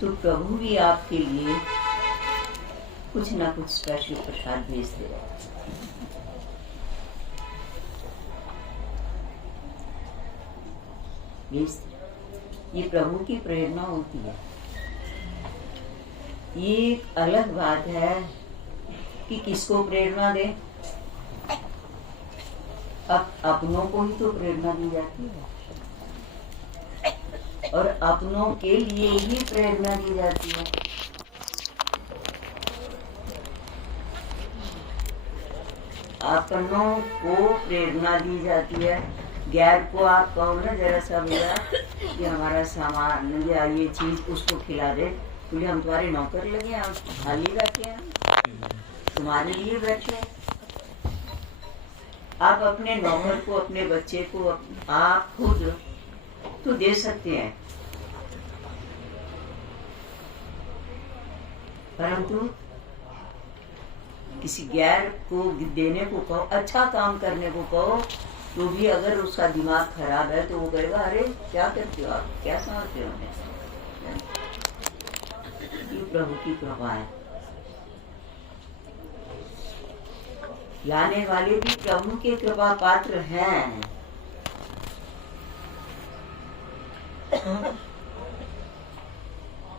तो प्रभु भी आपके लिए कुछ ना कुछ स्पेशल प्रसाद भेजते रहे। ये प्रभु की प्रेरणा होती है। ये एक अलग बात है कि किसको प्रेरणा दे। अब अपनों को ही तो प्रेरणा दी जाती है और अपनों के लिए ही प्रेरणा दी जाती है। अपनों को प्रेरणा दी जाती है। गैर को आप कहो ना जरा सा भैया कि हमारा सामान या ये चीज उसको खिला दे, बोले हम तुम्हारे नौकर लगे, आप खाली रखे हैं, तुम्हारे लिए बैठे। आप अपने नौकर को, अपने बच्चे को आप खुद तो दे सकते हैं, परंतु किसी गैर को देने को कहो, अच्छा काम करने को कहो, तो भी अगर उसका दिमाग खराब है तो वो कहेगा अरे क्या करते हो आप, क्या समझते हो। ये प्रभु की कृपा है। लाने वाले भी प्रभु के कृपा पात्र हैं।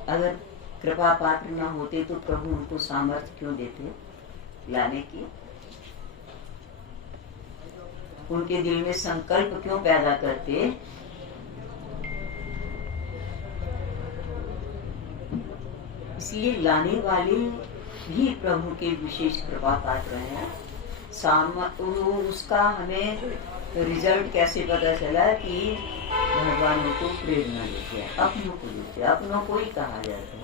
अगर कृपा पात्र न होते तो प्रभु उनको सामर्थ्य क्यों देते लाने की। उनके दिल में संकल्प क्यों पैदा करते। इसलिए लाने वाले भी प्रभु के विशेष कृपा पात्र हैं। उसका हमें रिजल्ट कैसे पता चला कि भगवान को प्रेरणा देते हैं, अपनों को देते हैं, अपनों को ही कहा जाता है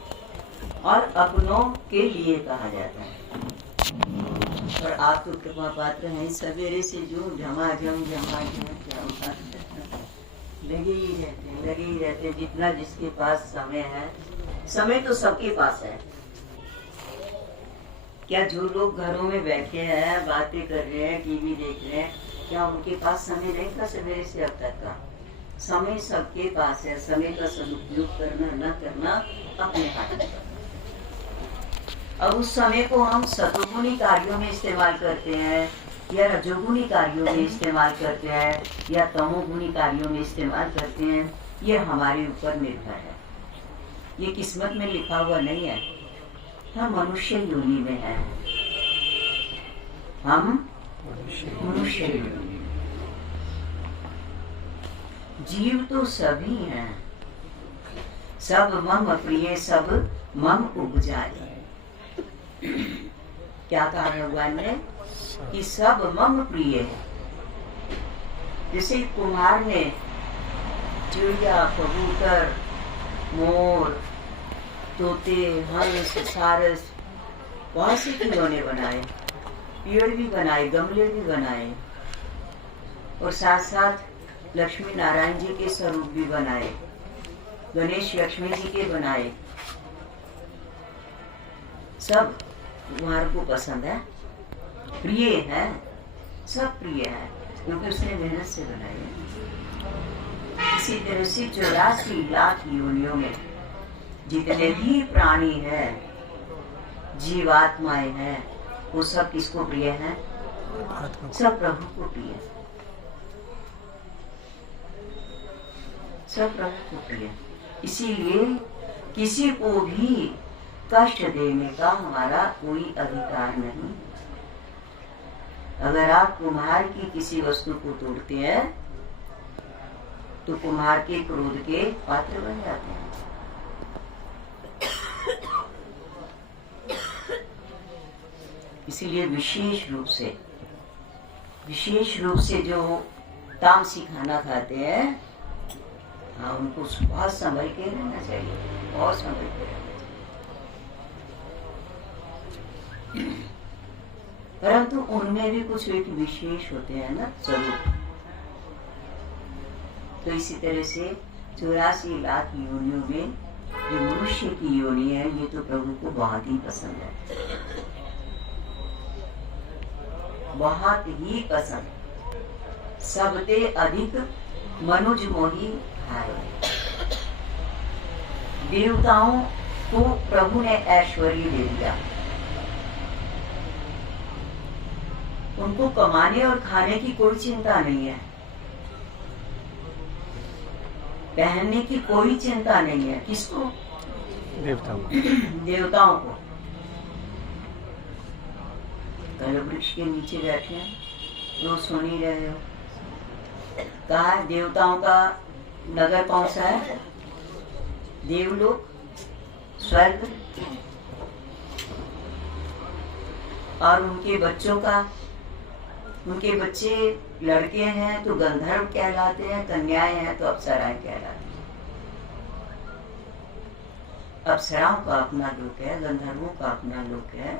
और अपनों के लिए कहा जाता है। और आप तो कृपा पात्र हैं। सवेरे से जो झमाझम लगे ही रहते जितना जिसके पास समय है। समय तो सबके पास है। क्या जो लोग घरों में बैठे हैं, बातें कर रहे हैं, टीवी देख रहे हैं, क्या उनके पास समय नहीं था सवेरे से अब तक का। समय सबके पास है। समय का सदुपयोग करना न करना अपने हाथ में। अब उस समय को हम सतोगुणी कार्यों में इस्तेमाल करते हैं या रजोगुणी कार्यों में इस्तेमाल करते हैं या तमोगुणी कार्यों में इस्तेमाल करते हैं, ये हमारे ऊपर निर्भर है। ये किस्मत में लिखा हुआ नहीं है। हम मनुष्य योनि में हैं। हम मनुष्य योनि। जीव तो सभी हैं। सब मम प्रिय, सब मम उपजाए। क्या कहा भगवान ने कि सब मम प्रिय है। जैसे कुम्हार ने चिड़िया, कबूतर, मोर, तोते, हंस, सारस बहुत से खिलौने बनाए, पेड़ भी बनाए, गमले भी बनाए और साथ साथ लक्ष्मी नारायण जी के स्वरूप भी बनाए, गणेश लक्ष्मी जी के बनाए। सब कुम्हार को पसंद है, प्रिय है, सब प्रिय है क्योंकि उसने मेहनत से बनाई है। इसी तरह से 84 लाख योनियों में जितने भी प्राणी हैं, जीवात्माएं हैं, वो सब किसको प्रिय हैं? सब प्रभु को प्रिय, सब प्रभु को प्रिय। इसीलिए किसी को भी कष्ट देने का हमारा कोई अधिकार नहीं। अगर आप कुम्हार की किसी वस्तु को तोड़ते हैं तो कुम्हार के क्रोध के पात्र बन जाते हैं। इसीलिए विशेष रूप से जो तामसी खाना खाते हैं, हाँ, उनको बहुत संभल के रहना चाहिए, बहुत संभल के रहना चाहिए। परंतु उनमें भी कुछ एक विशेष होते हैं ना स्वरूप। तो इसी तरह से 84 लाख योनियों में जो मनुष्य की योनि है, ये तो प्रभु को बहुत ही पसंद है, बहुत ही पसंद। सबसे अधिक मनुज मोही है। देवताओं तो प्रभु ने ऐश्वर्य दे दिया। उनको कमाने और खाने की कोई चिंता नहीं है, पहनने की कोई चिंता नहीं है। किसको? देवताओं को। कल वृक्ष के नीचे बैठे हैं, रोज सुन ही रहे हो। कहा देवताओं का नगर कौन सा है? देवलोक, स्वर्ग। और उनके बच्चों का, उनके बच्चे लड़के हैं तो गंधर्व कहलाते हैं, कन्याएं हैं तो अप्सराएं कहलाती हैं। अप्सराओं का अपना लोक है, गंधर्वों का अपना लोक है,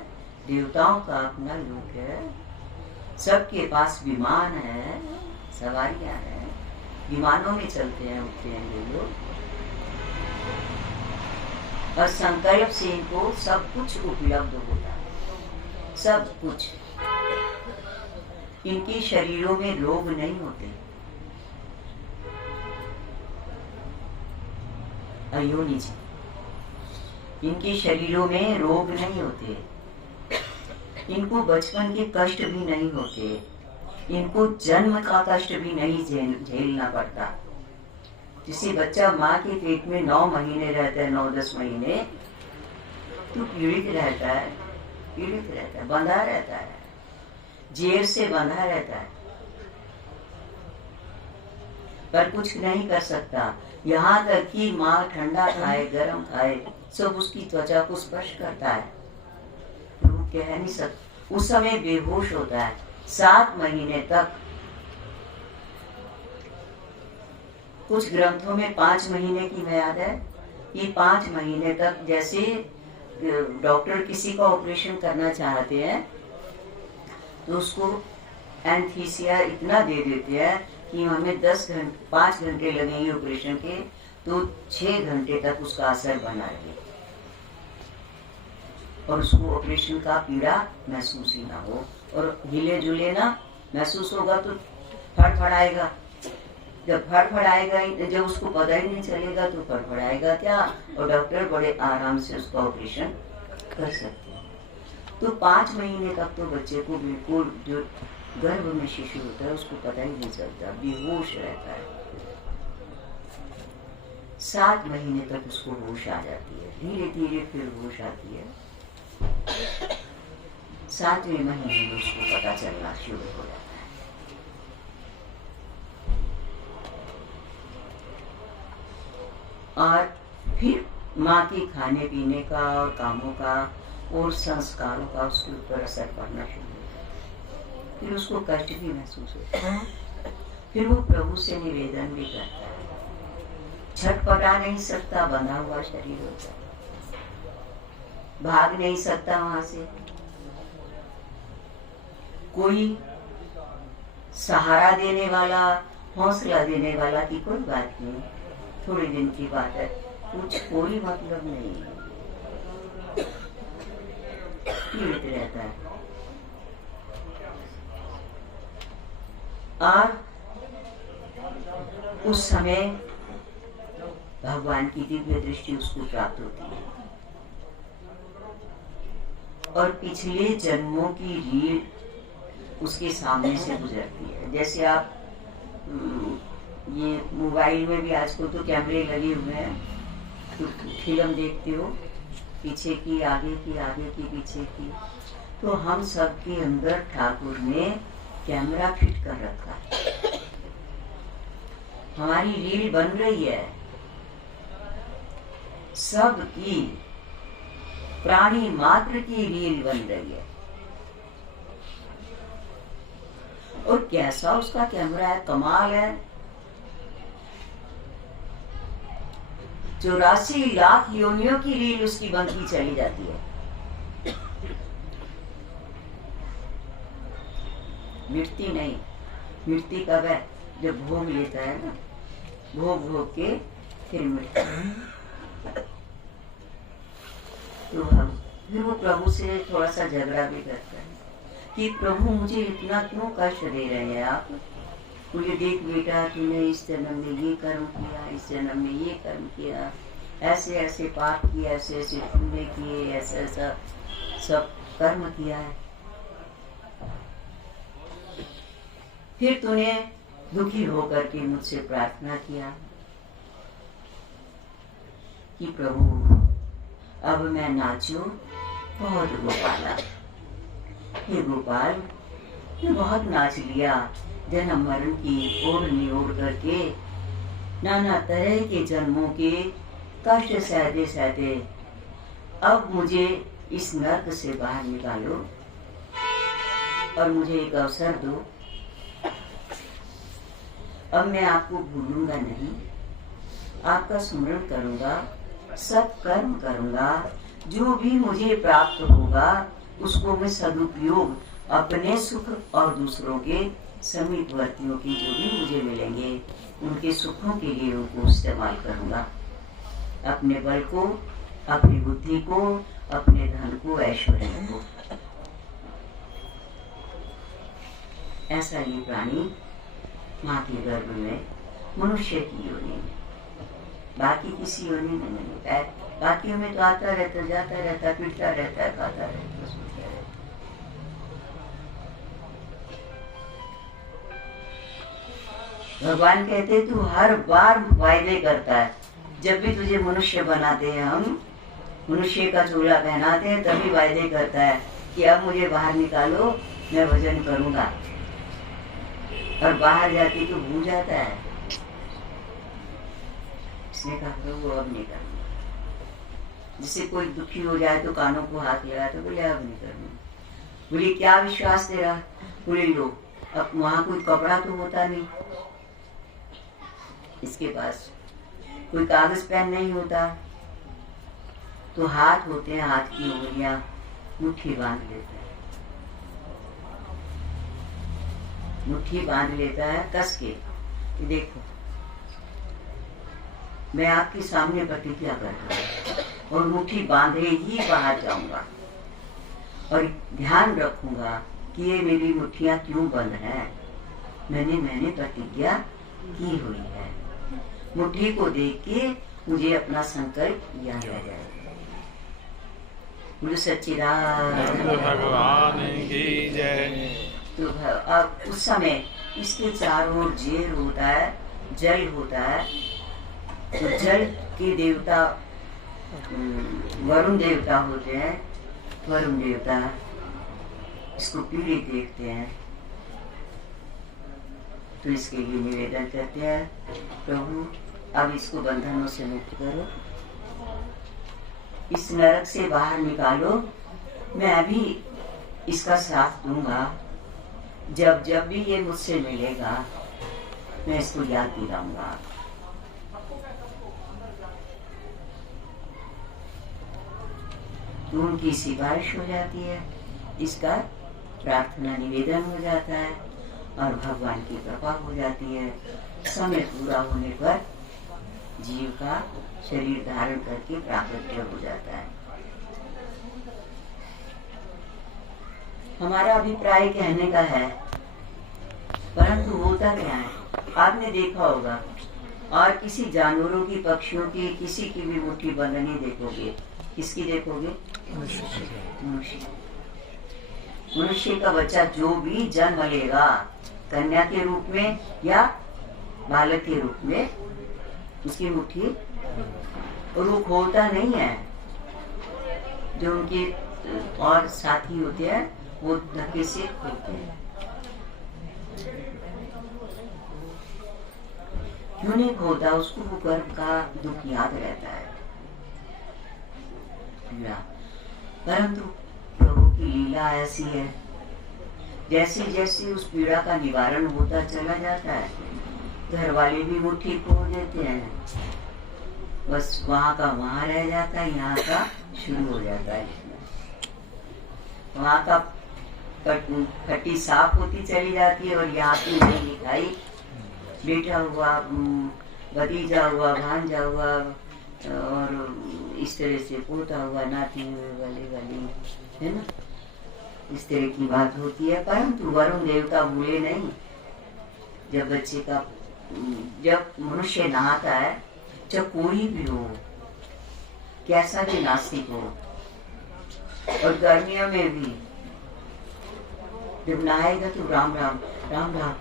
देवताओं का अपना लोक है। सबके पास विमान है, सवारियां हैं, विमानों में चलते हैं, उठते हैं ये लोग। और संकल्प से इनको सब कुछ उपलब्ध होता है, सब कुछ। इनके शरीरों में रोग नहीं होते। अयोनि जी, इनके शरीरों में रोग नहीं होते, इनको बचपन के कष्ट भी नहीं होते, इनको जन्म का कष्ट भी नहीं झेलना पड़ता। जिसे बच्चा माँ के पेट में 9 महीने रहता है, 9-10 महीने, तो पीड़ित रहता है, पीड़ित रहता है, बंधा रहता है, जेल से बंधा रहता है, पर कुछ नहीं कर सकता। यहाँ तक कि माँ ठंडा खाए, गर्म खाए, सब उसकी त्वचा को स्पर्श करता है, तो वो कह नहीं सकता। उस समय बेहोश होता है 7 महीने तक। कुछ ग्रंथों में 5 महीने की म्याद है। ये 5 महीने तक, जैसे डॉक्टर किसी का ऑपरेशन करना चाहते हैं तो उसको एनेस्थीसिया इतना दे देते हैं कि हमें 5 घंटे लगेंगे ऑपरेशन के, तो 6 घंटे तक उसका असर बना रहे और उसको ऑपरेशन का पीड़ा महसूस ही ना हो, और हिले जुले ना महसूस होगा तो फड़फड़ाएगा। जब फड़फड़ाएगा, जब उसको पता ही नहीं चलेगा तो फड़फड़ाएगा क्या, और डॉक्टर बड़े आराम से उसका ऑपरेशन कर सकते हैं। तो 5 महीने तक तो बच्चे को बिल्कुल, जो गर्भ में शिशु होता है उसको पता ही नहीं चलता, बेहोश रहता है। 7 महीने तक उसको होश आ जाती है, धीरे धीरे फिर होश आती है। 7वें महीने में उसको पता चलना शुरू हो जाता है। और फिर माँ के खाने पीने का और कामों का और संस्कारों का उसके ऊपर असर पड़ना शुरू होता है। फिर उसको कष्ट भी महसूस होता है। फिर वो प्रभु से निवेदन भी करता है। छटपटा नहीं सकता, बंधा हुआ शरीर होता है, भाग नहीं सकता वहां से। कोई सहारा देने वाला, हौसला देने वाला की कोई बात नहीं, थोड़े दिन की बात है, कुछ कोई मतलब नहीं, पीड़ित रहता है। और उस समय भगवान की दिव्य दृष्टि उसको प्राप्त होती है और पिछले जन्मों की रीढ़ उसके सामने से गुजरती है। जैसे आप ये मोबाइल में भी आजकल तो कैमरे लगे हुए हैं, तो फिल्म देखते हो, पीछे की, आगे की, आगे की, पीछे की। तो हम सब के अंदर ठाकुर ने कैमरा फिट कर रखा है। हमारी रील बन रही है, सब की, प्राणी मात्र की रील बन रही है। और कैसा उसका कैमरा है, कमाल है। 84 लाख योनियों की रील उसकी बनती चली जाती है। मिटती नहीं। मिटती कब है? जब भोग लेता है ना, भोग भोग के फिर मिटता है। तो हम फिर वो प्रभु से थोड़ा सा झगड़ा भी करता है कि प्रभु मुझे इतना क्यों कष्ट दे रहे हैं आप? मुझे देख बेटा, तूने इस जन्म में ये कर्म किया, इस जन्म में ये कर्म किया, ऐसे ऐसे पाप किए, ऐसे ऐसे पुण्य किए, ऐसा ऐसा सब कर्म किया है। फिर तूने दुखी होकर के मुझसे प्रार्थना किया कि प्रभु अब मैं नाचूं बहुत गोपाला। हे गोपाल, मैं बहुत नाच लिया, जन्म मरण की ओढ़नी ओढ़ करके, नाना तरह के जन्मों के कष्ट सहते सहते अब मुझे इस नर्क से बाहर निकालो और मुझे एक अवसर दो। अब मैं आपको भूलूंगा नहीं, आपका स्मरण करूंगा, सब कर्म करूंगा, जो भी मुझे प्राप्त होगा उसको मैं सदुपयोग अपने सुख और दूसरों के समीपवर्तियों की जो भी मुझे मिलेंगे उनके सुखों के लिए उनको इस्तेमाल करूंगा। अपने बल को, अपनी बुद्धि को, अपने धन को, ऐश्वर्य को। ऐसा ये प्राणी माँ के गर्भ में मनुष्य की योनि में, बाकी किसी योनि में नहीं होता है। बाकियों में तो आता रहता, जाता रहता, पीटता रहता है, खाता रहता, सोचता रहता। भगवान कहते तू हर बार वायदे करता है। जब भी तुझे मनुष्य बनाते हैं, हम मनुष्य का चोला पहनाते हैं, तभी वायदे करता है कि अब मुझे बाहर निकालो, मैं भजन करूंगा। और बाहर जाके तो भूल जाता है। इसने कहा प्रभु अब नहीं करूंगा। जिससे कोई दुखी हो जाए तो कानों को हाथ लगा तो बोले अब नहीं करूंगा। बोले क्या विश्वास तेरा? बोले लो, अब वहां कोई कपड़ा तो होता नहीं, इसके पास कोई कागज पेन नहीं होता, तो हाथ होते हैं, हाथ की उंगलियां मुट्ठी बांध लेता है, मुट्ठी बांध लेता है कस के कि देखो मैं आपके सामने प्रतिज्ञा करता हूँ और मुट्ठी बांधे ही बाहर जाऊंगा और ध्यान रखूंगा कि ये मेरी मुट्ठियां क्यों बंद हैं। मैंने प्रतिज्ञा की हुई है। मुट्ठी को देख के मुझे अपना संकल्प याद आ जाए। बोलो सच्चिदानंद भगवान की जय। तो अब उस समय इसके चारों ओर जेर होता है, जल होता है। तो जल के देवता वरुण देवता होते हैं। वरुण देवता इसको पीड़ित देखते हैं, तो इसके लिए निवेदन करते हैं, प्रभु अब इसको बंधनों से मुक्त करो, इस नरक से बाहर निकालो। मैं अभी इसका साथ दूंगा, जब जब भी ये मुझसे मिलेगा मैं इसको याद दिलाऊंगा। तो उनकी सिफारिश हो जाती है, इसका प्रार्थना निवेदन हो जाता है और भगवान की कृपा हो जाती है। समय पूरा होने पर जीव का शरीर धारण करके प्राकट्य हो जाता है। हमारा अभिप्राय कहने का है, परंतु होता क्या है आपने देखा होगा, और किसी जानवरों की, पक्षियों की, किसी की भी मुट्ठी बंद नहीं देखोगे। किसकी देखोगे? मनुष्य। मनुष्य का बच्चा जो भी जन्म लेगा, कन्या के रूप में या बालक के रूप में, उसकी मुट्ठी रुक होता नहीं है। जो उनके और साथी होते हैं वो धक्के से खोलते हैं। क्यों नहीं खोलता? उसको वो गर्भ का दुख याद रहता है। परंतु प्रभु की लीला ऐसी है, जैसे जैसे उस पीड़ा का निवारण होता चला जाता है, घर वाले भी मुट्ठी खोल देते हैं, बस वहां का वहां रह जाता है, यहाँ का शुरू हो जाता है। वहां का खट्टी साफ होती चली जाती है और यहाँ की नई लिखाई, बेटा हुआ, भतीजा हुआ, भांजा हुआ और इस तरह से पोता हुआ, नाती हुए, वाली है ना, इस तरह की बात होती है। परंतु वरुण देवता भूले नहीं। जब बच्चे का, जब मनुष्य नहाता है, जब कोई भी हो, कैसा भी नास्तिक हो, और गर्मियों में भी जब नहाएगा तो राम राम राम राम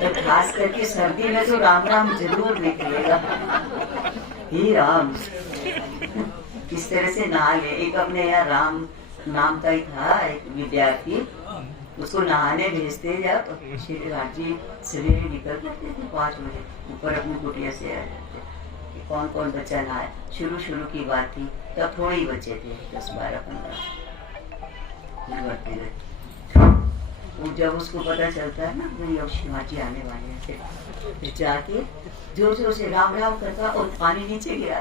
तो खास करके सर्दी में तो राम राम जरूर निकलेगा। हे राम, किस तरह से नहा ले। एक अपने यहाँ राम नाम का ही था एक विद्यार्थी, उसको नहाने भेजते जब श्रीराज जी सवेरे निकल पड़ते थे 5 बजे, ऊपर अपनी कुटिया से आ जाते कि कौन कौन बच्चा नहाए। शुरू की बात थी, तब थोड़े ही बच्चे थे, 10, 12, 15 बढ़ते गए। वो जब उसको पता चलता है ना भाई अब शिवाजी आने वाले हैं, फिर जाके जोर जोर से राम राम करता और पानी नीचे गिरा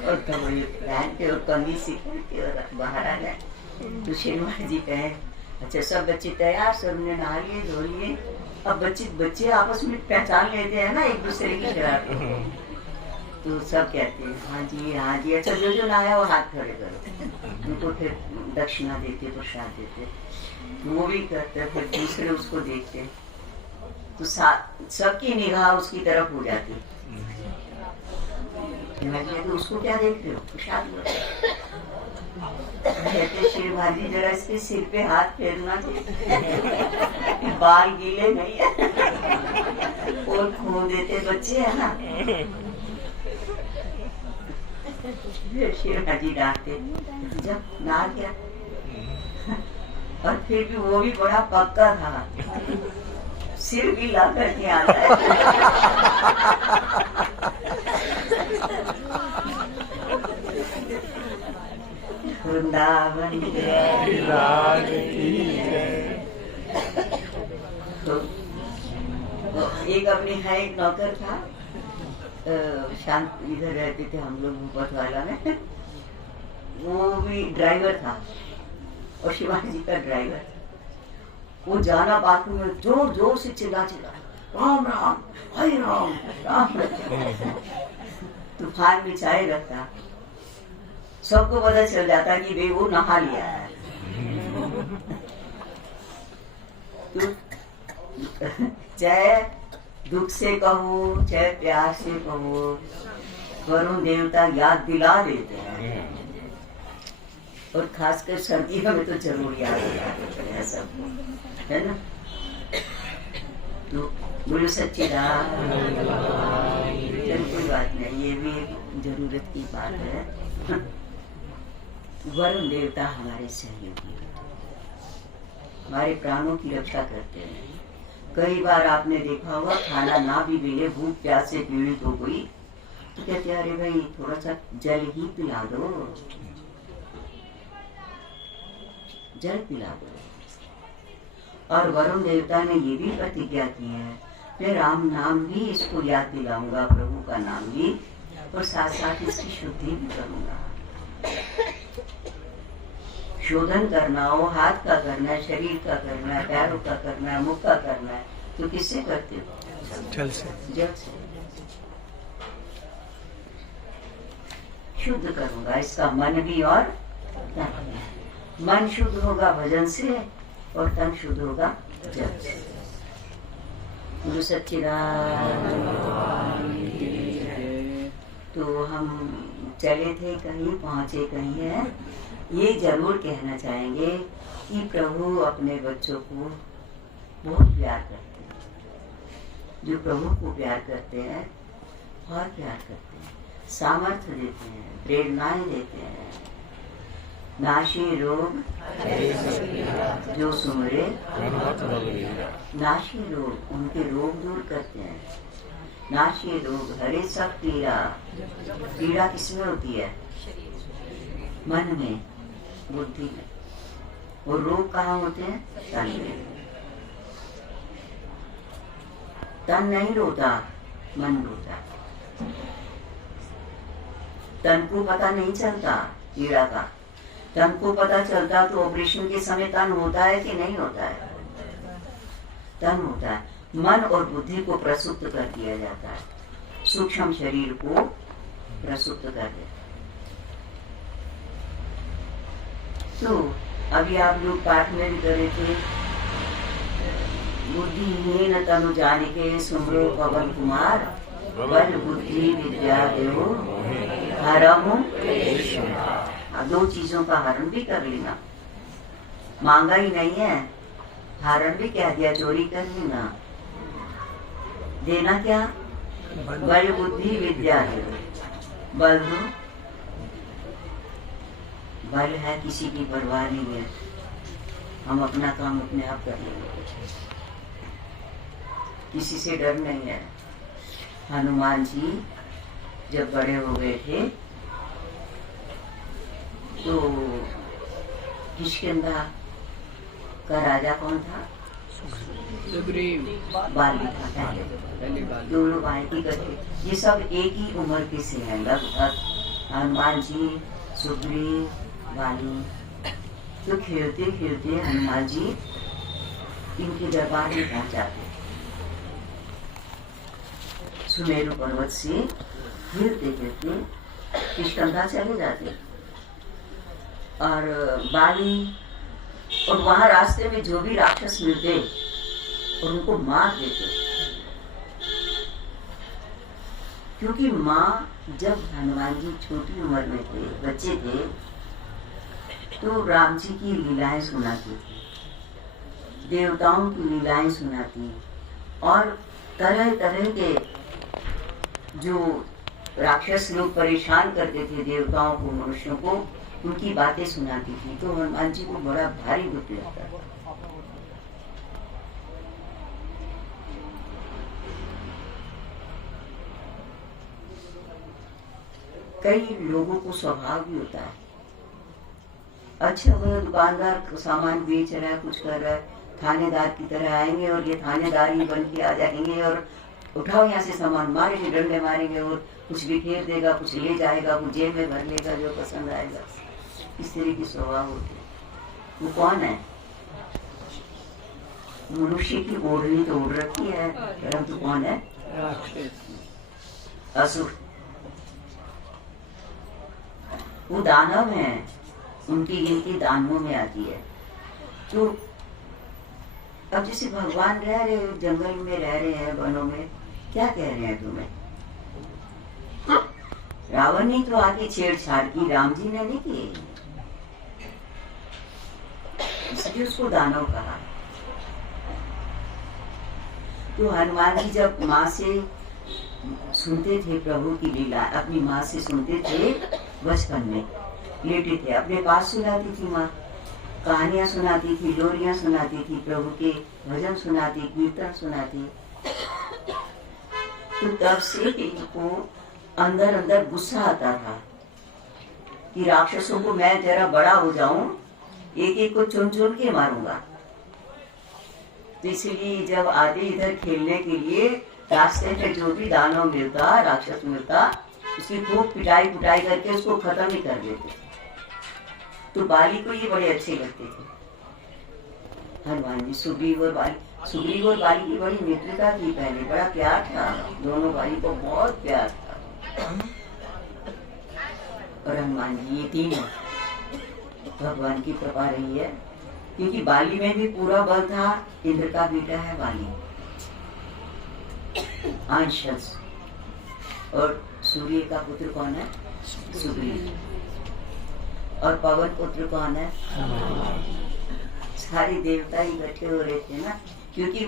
और कमरी पहन के और कमीज सी पहन के और बाहर आ गए। तो शिवाजी कहे अच्छा सब बच्चे तैयार, सबने नहा लिए धो लिए। अब बच्चे आपस में पहचान लेते हैं ना एक दूसरे की शरारत, तो सब कहते हैं हाँ जी अच्छा जो नहाया वो हाथ खड़े करो। उनको फिर दक्षिणा देते, प्रसाद देते, वो भी करते। फिर दूसरे उसको देखते तो सबकी निगाह उसकी तरफ हो जाती। तो उसको क्या देखते हो, प्रसाद कहते शिवभाजी जरा इसके सिर पे हाथ फेरना चाहिए, बाल गीले नहीं है और खो देते बच्चे है ना। शिवभाजी डांटते जब ना क्या, और फिर भी वो भी बड़ा पक्का था, सिर भी ला करके आता है। वृंदावन तो एक अपने है एक नौकर था, शांत इधर रहते थे हम लोग भूपत वाला में, वो भी ड्राइवर था और शिवाजी का ड्राइवर। वो जाना बाथरूम में जोर जोर से चिल्ला राम राम हरे राम राम तूफान बिछाए रखता। सबको पता चल जाता कि भाई वो नहा लिया है। तो चाहे दुख से कहो चाहे प्यार से कहो, वरुण देवता याद दिला देते हैं, और खासकर सर्दियों में तो जरूर याद दिला देते हैं सबको, है ना। तो बोलो सच्ची राम, कोई बात नहीं, ये भी जरूरत की बात है। वरुण देवता हमारे सहयोगी होते हैं, हमारे प्राणों की रक्षा करते हैं। कई बार आपने देखा होगा खाना ना भी मिले, भूख प्यास से पीड़ित हो गई तो कहते अरे भाई थोड़ा सा जल ही पिला दो, जल पिला दो। और वरुण देवता ने ये भी प्रतिज्ञा की है मैं राम नाम भी इसको याद दिलाऊंगा, प्रभु का नाम भी, और साथ साथ इसकी शुद्धि भी करूंगा। शोधन करना हो, हाथ का करना है, शरीर का करना है, पैरों का करना है, मुख का करना है, तो किससे करते हो? जल से। जल से शुद्ध करूंगा इसका मन भी और तन। मन शुद्ध होगा भजन से और तन शुद्ध होगा जल से। गुरु सच्चिदानंद। तो हम चले थे कहीं, पहुंचे कहीं है, ये जरूर कहना चाहेंगे कि प्रभु अपने बच्चों को बहुत प्यार करते हैं। जो प्रभु को प्यार करते हैं बहुत प्यार करते हैं, सामर्थ्य देते हैं, प्रेरणाएं देते हैं। नाशी रोग जो सुमरे, नाशी रोग उनके रोग दूर करते हैं। नाशी रोग हरे सब पीड़ा। पीड़ा किसमें होती है? मन में, बुद्धि में। और रोग कहाँ होते हैं? तन में। तन नहीं रोता, मन रोता। तन को पता नहीं चलता पीड़ा का। तन को पता चलता तो ऑपरेशन के समय तन होता है कि नहीं होता है? तन होता है। मन और बुद्धि को प्रसुप्त कर दिया जाता है, सूक्ष्म शरीर को प्रसुप्त कर देता है। तो अभी आप लोग पाठ में भी करे थे, बुद्धिहीन तनु जानिके सुमरो पवन कुमार, बल बुद्धि विद्या देव हरहु। दो चीजों का हरण भी कर लेना, मांगा ही नहीं है, हरण भी कह दिया, चोरी कर लेना। देना क्या? बल बुद्धि विद्या देव। बल दो, बल है, किसी की परवाह नहीं है, हम अपना काम अपने आप कर लेंगे, किसी से डर नहीं है। हनुमान जी जब बड़े हो गए थे तो किष्किंधा का राजा कौन था? सुग्रीव। बाली था पहले, दोनों भाई की करके। ये सब एक ही उम्र के से हैं लगभग, हनुमान जी, सुग्रीव, बाली। तो खेलते खेलते हनुमान जी इनके दरबार में पहुंच जाते, सुमेरु पर्वत से खेलते खेलते किष्किंधा चले जाते। और बाली, और वहां रास्ते में जो भी राक्षस मिलते और उनको मार देते, क्योंकि माँ जब हनुमान जी छोटी उम्र में थे, बच्चे थे, तो राम जी की लीलाएं सुनाती थी, देवताओं की लीलाएं सुनाती, और तरह तरह के जो राक्षस लोग परेशान करते थे देवताओं को, मनुष्यों को, उनकी बातें सुनाती थी। तो हनुमान जी को बड़ा भारी दुख लगता था। कई लोगों को स्वभाव भी होता है, अच्छा वो दुकानदार सामान बेच रहा है, कुछ कर रहा है, थानेदार की तरह आएंगे और ये थानेदार ही बन के आ जाएंगे और उठाओ यहाँ से सामान, मारेंगे, डंडे मारेंगे, और कुछ बिखेर देगा, कुछ ले जाएगा, कुछ जेब में भर लेगा जो पसंद आएगा। इस तरह की स्वभाव होती है। वो कौन है? मनुष्य की ओढ़नी तो ओढ़ रखी है, परंतु कौन है? असुर। वो दानव है, उनकी गिनती दानवों में आती है। तो अब जैसे भगवान रह रहे हो, जंगल में रह रहे हैं, वनों में, क्या कह रहे हैं तुम्हें? रावण ने तो आके छेड़छाड़ की, राम जी ने नहीं की, इसलिए उसको दानव कहा। तो हनुमान जी जब माँ से सुनते थे प्रभु की लीला, अपनी माँ से सुनते थे, बचपन में लेटे थे, अपने पास सुनाती थी माँ, कहानियां सुनाती थी, लोरियां सुनाती थी, प्रभु के भजन सुनाती, कीर्तन सुनाती। तो तब से इनको अंदर अंदर गुस्सा आता था कि राक्षसों को मैं जरा बड़ा हो जाऊं, एक एक को चुन चुन के मारूंगा। तो इसलिए जब आते इधर खेलने के लिए, रास्ते में जो भी दानव मिलता, राक्षस मिलता, उसकी खूब पिटाई पुटाई करके उसको खत्म ही कर देते। तो बाली को ये बड़े अच्छे लगते थे हनुमान जी। सुग्रीव और बाली की बड़ी मित्रता थी पहले, बड़ा प्यार था, दोनों भाई को बहुत प्यार था। और हनुमान जी, ये तीनों भगवान की कृपा रही है, क्योंकि बाली में भी पूरा बल था। इंद्र का बेटा है बाली, अंशस, और सूर्य का पुत्र कौन है? सुग्रीव। और पवन पुत्र कौन है? सारे देवता ही बैठे हो रहे थे ना, क्योंकि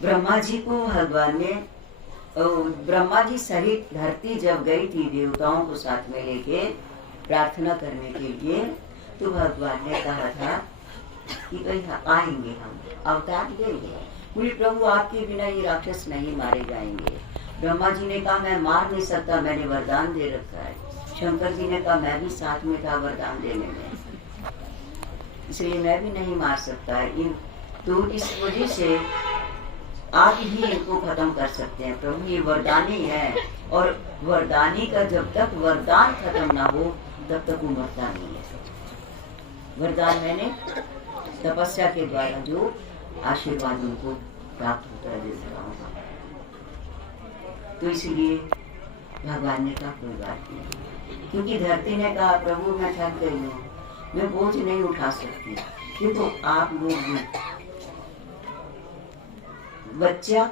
ब्रह्मा जी को भगवान ने, ब्रह्मा जी सहित धरती जब गई थी देवताओं को साथ में लेके प्रार्थना करने के लिए, तो भगवान ने कहा था कि भाई आएंगे, हम अवतार लेंगे। बोले प्रभु आपके बिना ये राक्षस नहीं मारे जाएंगे। ब्रह्मा जी ने कहा मैं मार नहीं सकता, मैंने वरदान दे रखा है। शंकर जी ने कहा मैं भी साथ में था वरदान देने में, इसलिए मैं भी नहीं मार सकता है। तो इस वजह से आप ही इनको खत्म कर सकते हैं प्रभु, ये वरदानी है, और वरदानी का जब तक वरदान खत्म ना हो तब तक वो मरता नहीं है। वरदान मैंने तपस्या के द्वारा जो आशीर्वाद उनको प्राप्त होता है देवताओं का। तो इसलिए भगवान ने कहा कोई बात नहीं, क्योंकि धरती ने कहा प्रभु मैं थक गई हूँ, मैं बोझ नहीं उठा सकती, ये तो आप लोग बच्चा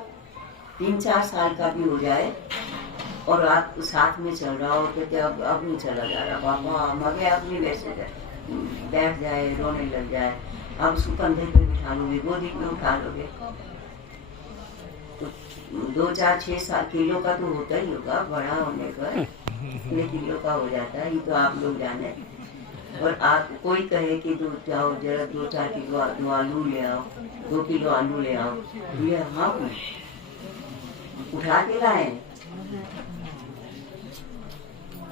3-4 साल का भी हो जाए और आप साथ में चल रहा हो, कहते अब नहीं चला जा रहा पापा, मगे अब नहीं वैसे बैठ जाए, रोने लग जाए, आप उसको कंधे पे बिठा लोगे, गोदी में उठा लोगे, तो 2-4-6 किलो का तो होता ही होगा बड़ा होने पर, कितने किलो का हो जाता है ये तो आप लोग जाने। और आप कोई कहे कि दूध जाओ जरा 2-4 किलो दो आलू ले आओ, 2 किलो आलू ले आओ, ये हम उठा के लाए,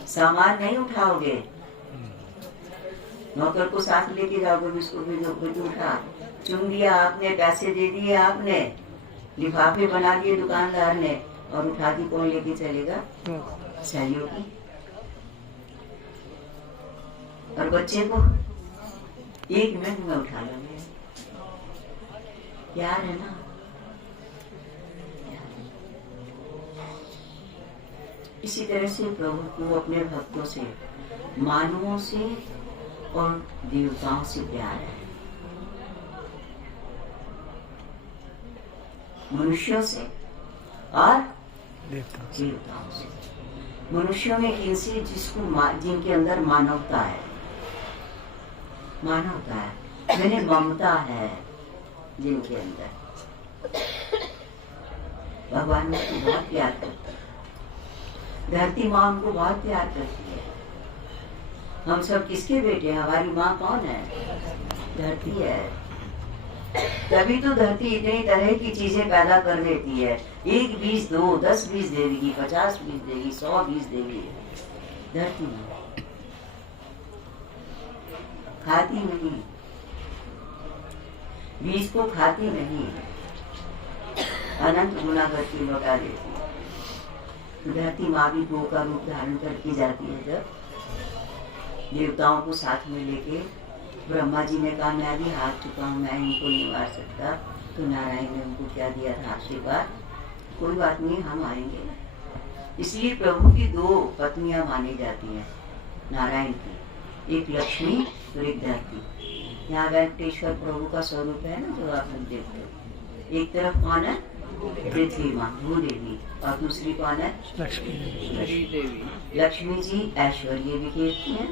सामान नहीं उठाओगे, नौकर को साथ लेके जाओगे, बिस्कुट भी दो उठा, चुन दिया आपने, पैसे दे दिए आपने, लिफाफे बना दिए दुकानदार ने, और उठा के कौन लेके चलेगा? सहयोगी। और बच्चे को 1 मिनट में उठा लोगे, प्यार है ना। इसी तरह से प्रभु को अपने भक्तों से, मानवों से और देवताओं से प्यार है, मनुष्यों से और देवताओं से। मनुष्यों में किनसे? जिनके अंदर मानवता है, मानवता है, मैंने ममता है जिनके अंदर, भगवान उनको बहुत प्यार करता है, धरती माँ उनको बहुत प्यार करती है। हम सब किसके बेटे हैं? हमारी माँ कौन है? धरती है। तभी तो धरती इतनी तरह की चीजें पैदा कर देती है, 1 बीज 2, 10 बीज दे देगी, 50 बीज देगी, 100 बीज देगी। धरती माँ खाती नहीं, बीज को खाती नहीं, अनंत गुना करके लौटा देती है। धरती माँ भी गो का रूप धारण करके जाती है। जब देवताओं को साथ में लेके ब्रह्मा जी ने कहा मैं भी हार चुका हूँ, मैं इनको नहीं मार सकता, तो नारायण ने उनको क्या दिया था? आशीर्वाद, कोई बात नहीं हम आएंगे। इसलिए प्रभु की 2 पत्नियां मानी जाती हैं नारायण की, एक लक्ष्मी और एक धरती। यहाँ वेंकटेश्वर प्रभु का स्वरूप है ना जो आप लोग देखते हो। एक तरफ कौन है? पृथ्वी माँ भूदेवी, और दूसरी कौन है? लक्ष्मी देवी। लक्ष्मी जी ऐश्वर्य बिखेरती हैं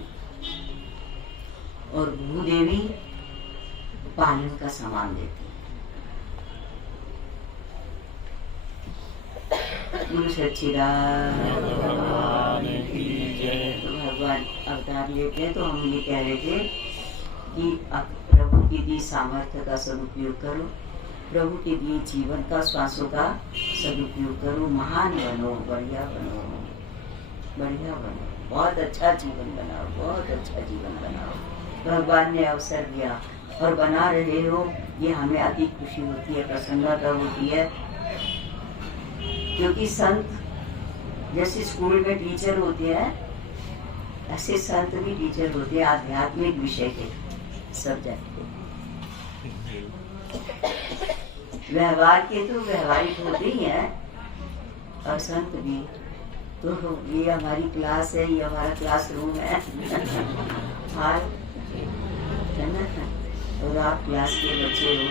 और भूदेवी पालन का सामान देती है। भगवान अवतार लेते हैं, तो हम ये कह रहे थे कि अब प्रभु की दी सामर्थ्य का सदुपयोग करो, प्रभु के दिए जीवन का, श्वासों का सदुपयोग करो, महान बनो, बढ़िया बनो, बढ़िया बनो, बहुत अच्छा जीवन बनाओ, बहुत अच्छा जीवन बनाओ। भगवान ने अवसर दिया और बना रहे हो, ये हमें अति खुशी होती है, प्रसन्नता होती है। क्योंकि संत जैसे स्कूल में टीचर होते हैं, ऐसे संत भी टीचर होते हैं आध्यात्मिक विषय के सब्जेक्ट के। व्यवहार के तो व्यवहारिक होते ही हैं, और संत भी। तो ये हमारी क्लास है, ये हमारा क्लासरूम है हाल है ना। और आप क्लास के बच्चे हो,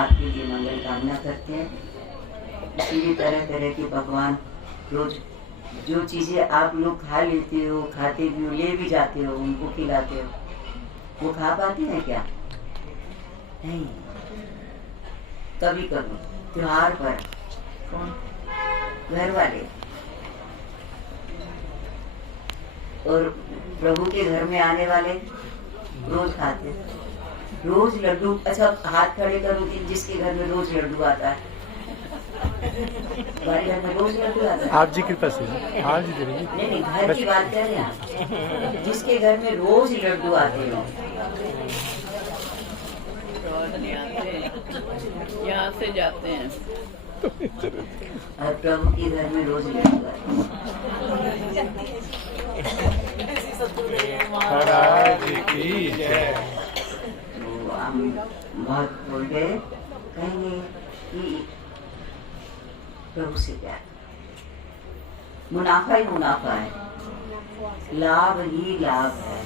आपके लिए मंगल कामना करते हैं। इसी तरह तरह के पकवान रोज, जो चीजें आप लोग खा लेते हो, खाते भी हो, ले भी जाते हो, उनको खिलाते हो, वो खा पाते हैं क्या? नहीं। कभी कभी त्योहार पर कौन? घर वाले। और प्रभु के घर में आने वाले रोज खाते, रोज लड्डू। अच्छा हाथ खड़े करो जिसके घर में रोज लड्डू आता है। हमारे घर में रोज लड्डू आता है। आप जी कृपा से। हाँ जी दीदी। नहीं, घर की बात कर रहे हैं, जिसके घर में रोज लड्डू आते हो। यहाँ से जाते हैं और प्रभु के घर में रोज लड्डू आते हैं। महाराज की जय। तो हम बहुत बोल गए, कहेंगे कि प्रभु से प्यार, मुनाफा ही मुनाफा है, लाभ ही लाभ है।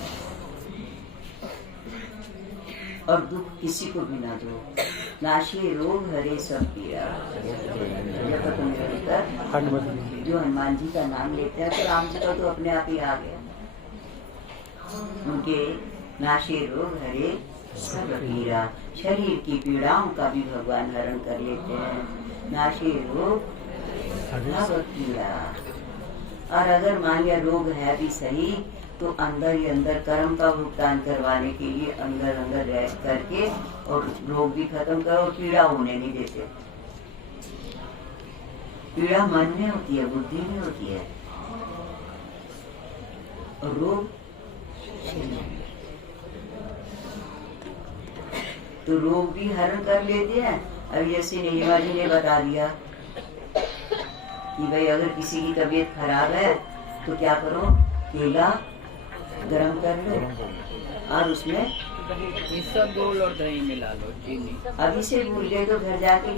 और दुख किसी को भी ना दो, नाशे रोग हरे सब पीड़ा। जब तुम निरंतर हनुमत जो हनुमान जी का नाम लेते हैं तो राम जी का तो अपने आप ही आ गया। उनके नाशे रोग हरे सब पीड़ा, शरीर की पीड़ाओं का भी भगवान हरण कर लेते हैं। नाशे रोग सब पीड़ा। और अगर मान लिया रोग है भी सही तो अंदर ही अंदर कर्म का भुगतान करवाने के लिए अंदर अंदर रह करके और रोग भी खत्म करो और पीड़ा होने नहीं देते। पीड़ा मन में होती है, बुद्धि में होती है, और रोग तो रोग भी हरण कर लेते हैं। अब जैसे नीलिमा जी ने बता दिया कि भाई अगर किसी की तबीयत खराब है तो क्या करो, केला गरम कर लो और उसमें इसका गोल और दही मिला लो, चीनी। अभी से भूल गए तो घर जाके